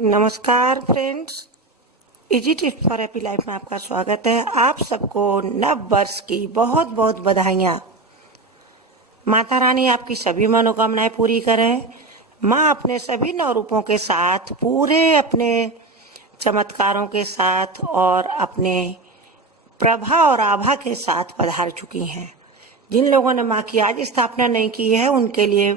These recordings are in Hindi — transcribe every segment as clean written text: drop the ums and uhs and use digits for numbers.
नमस्कार friends, easy tips for happy life में आपका स्वागत है। आप सबको नव वर्ष की बहुत बहुत बधाइयाँ। माता रानी आपकी सभी मनोकामनाएं पूरी करें। माँ अपने सभी नौ रूपों के साथ, पूरे अपने चमत्कारों के साथ और अपने प्रभा और आभा के साथ पधार चुकी हैं। जिन लोगों ने माँ की आज स्थापना नहीं की है, उनके लिए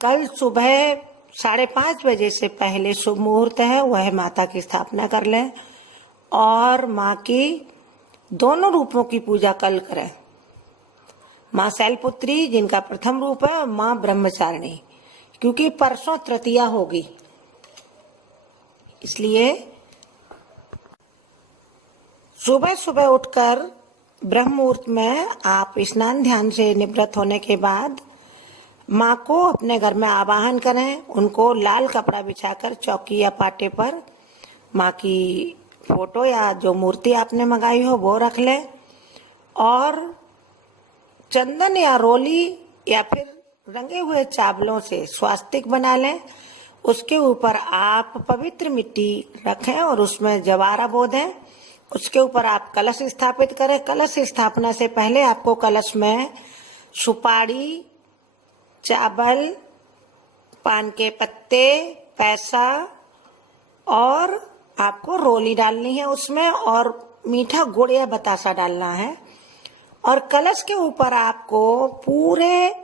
कल सुबह 5:30 बजे से पहले शुभ मुहूर्त है, वह माता की स्थापना कर लें और माँ की दोनों रूपों की पूजा कल करें। माँ शैलपुत्री जिनका प्रथम रूप है, माँ ब्रह्मचारिणी, क्योंकि परसों तृतीया होगी, इसलिए सुबह सुबह उठकर ब्रह्म मुहूर्त में आप स्नान ध्यान से निवृत्त होने के बाद माँ को अपने घर में आवाहन करें। उनको लाल कपड़ा बिछाकर चौकी या पाटे पर माँ की फोटो या जो मूर्ति आपने मंगाई हो वो रख लें और चंदन या रोली या फिर रंगे हुए चावलों से स्वास्तिक बना लें। उसके ऊपर आप पवित्र मिट्टी रखें और उसमें जवारा बो दें। उसके ऊपर आप कलश स्थापित करें। कलश स्थापना से पहले आपको कलश में सुपारी, चावल, पान के पत्ते, पैसा और आपको रोली डालनी है उसमें, और मीठा गुड़ या बतासा डालना है। और कलश के ऊपर आपको पूरे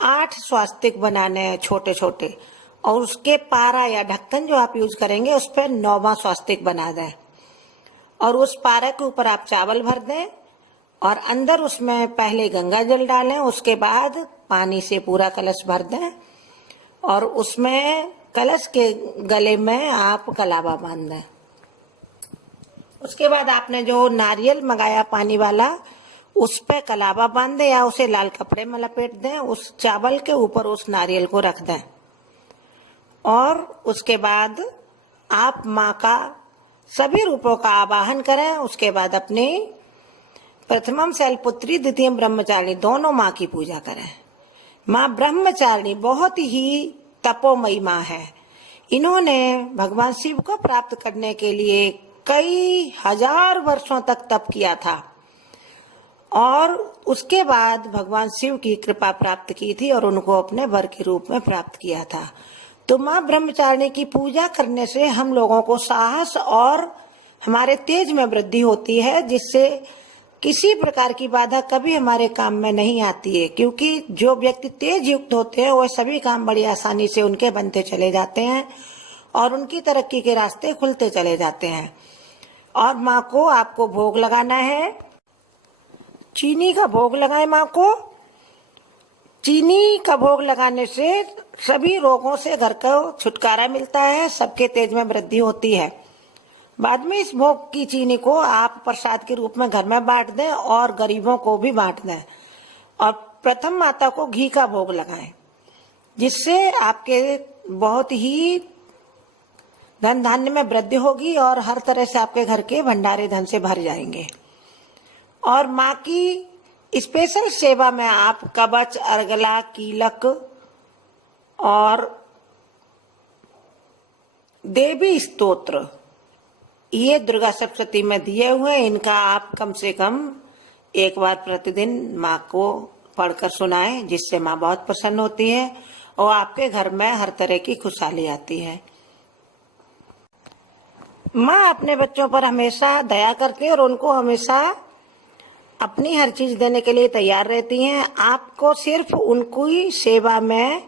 8 स्वास्तिक बनाने हैं, छोटे छोटे, और उसके पारा या ढक्कन जो आप यूज करेंगे उस पर 9वां स्वास्तिक बना दें। और उस पारा के ऊपर आप चावल भर दें और अंदर उसमें पहले गंगा जल डालें। उसके बाद पानी से पूरा कलश भर दें और उसमें कलश के गले में आप कलावा बांध दें। उसके बाद आपने जो नारियल मंगाया पानी वाला, उस पे कलावा बांध दें या उसे लाल कपड़े में लपेट दें। उस चावल के ऊपर उस नारियल को रख दें और उसके बाद आप माँ का सभी रूपों का आवाहन करें। उसके बाद अपनी प्रथमम शैलपुत्री, द्वितीयम ब्रह्मचारिणी, दोनों माँ की पूजा करें। माँ ब्रह्मचारिणी बहुत ही तपोमयी माँ है। इन्होंने भगवान शिव को प्राप्त करने के लिए कई हजार वर्षों तक तप किया था और उसके बाद भगवान शिव की कृपा प्राप्त की थी और उनको अपने वर के रूप में प्राप्त किया था। तो माँ ब्रह्मचारिणी की पूजा करने से हम लोगों को साहस और हमारे तेज में वृद्धि होती है, जिससे किसी प्रकार की बाधा कभी हमारे काम में नहीं आती है। क्योंकि जो व्यक्ति तेज युक्त होते हैं वह सभी काम बड़ी आसानी से उनके बनते चले जाते हैं और उनकी तरक्की के रास्ते खुलते चले जाते हैं। और माँ को आपको भोग लगाना है, चीनी का भोग लगाएं माँ को। चीनी का भोग लगाने से सभी रोगों से घर को छुटकारा मिलता है, सबके तेज में वृद्धि होती है। बाद में इस भोग की चीनी को आप प्रसाद के रूप में घर में बांट दें और गरीबों को भी बांट दें। और प्रथम माता को घी का भोग लगाएं, जिससे आपके बहुत ही धन धान्य में वृद्धि होगी और हर तरह से आपके घर के भंडारे धन से भर जाएंगे। और माँ की स्पेशल सेवा में आप कवच, अर्गला, कीलक और देवी स्तोत्र, ये दुर्गा सप्तशती में दिए हुए, इनका आप कम से कम एक बार प्रतिदिन माँ को पढ़कर सुनाएं, जिससे माँ बहुत प्रसन्न होती है और आपके घर में हर तरह की खुशहाली आती है। माँ अपने बच्चों पर हमेशा दया करती है और उनको हमेशा अपनी हर चीज देने के लिए तैयार रहती हैं। आपको सिर्फ उनकी सेवा में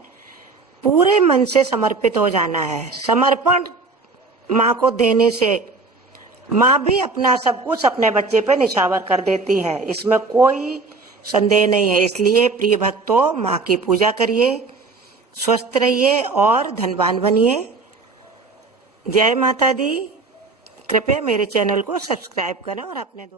पूरे मन से समर्पित हो जाना है। समर्पण माँ को देने से माँ भी अपना सब कुछ अपने बच्चे पे निछावर कर देती है, इसमें कोई संदेह नहीं है। इसलिए प्रिय भक्तों, माँ की पूजा करिए, स्वस्थ रहिए और धनवान बनिए। जय माता दी। कृपया मेरे चैनल को सब्सक्राइब करें और अपने दोस्तों